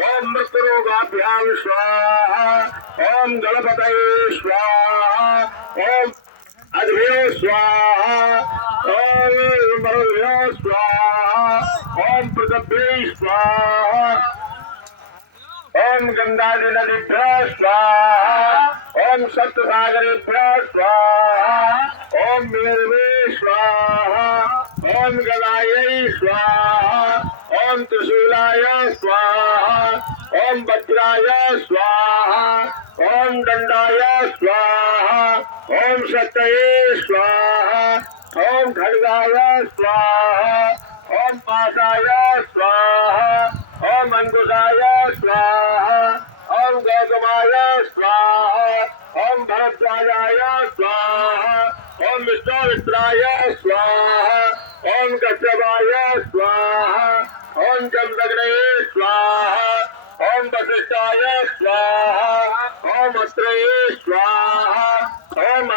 ओम मृत्युरोगाभ्याम स्वाहा। ओम गणपतये स्वाहा। ओम अद्भ्यो स्वाहा। ओम मरुद्भ्यो स्वाहा। ओम पृथ्वी स्वाहा। ओम गंगादि नदीभ्यो स्वाहा। ओम सप्तसागरेभ्यो स्वाहा। ओम मेरुवे स्वाहा। ओम गदायै स्वाहा। ओम त्रिशूलाय स्वाहा। ओम वज्राय स्वाहा। ओम दंडाय स्वाहा। ओम शक्तये स्वाहा। ओम खड्गाय स्वाहा। ओम पाशाय स्वाहा। ओम अंकुशाय स्वाहा। ओम गौतमाय स्वाहा। ओम भरद्वाजाय स्वाहा। ओम विश्वामित्राय स्वाहा। ओम कश्यपाय स्वाहा। ओम जमदग्नये स्वाहा। ओम वसिष्ठाय स्वाहा। ओम अत्रये स्वाहा। ओम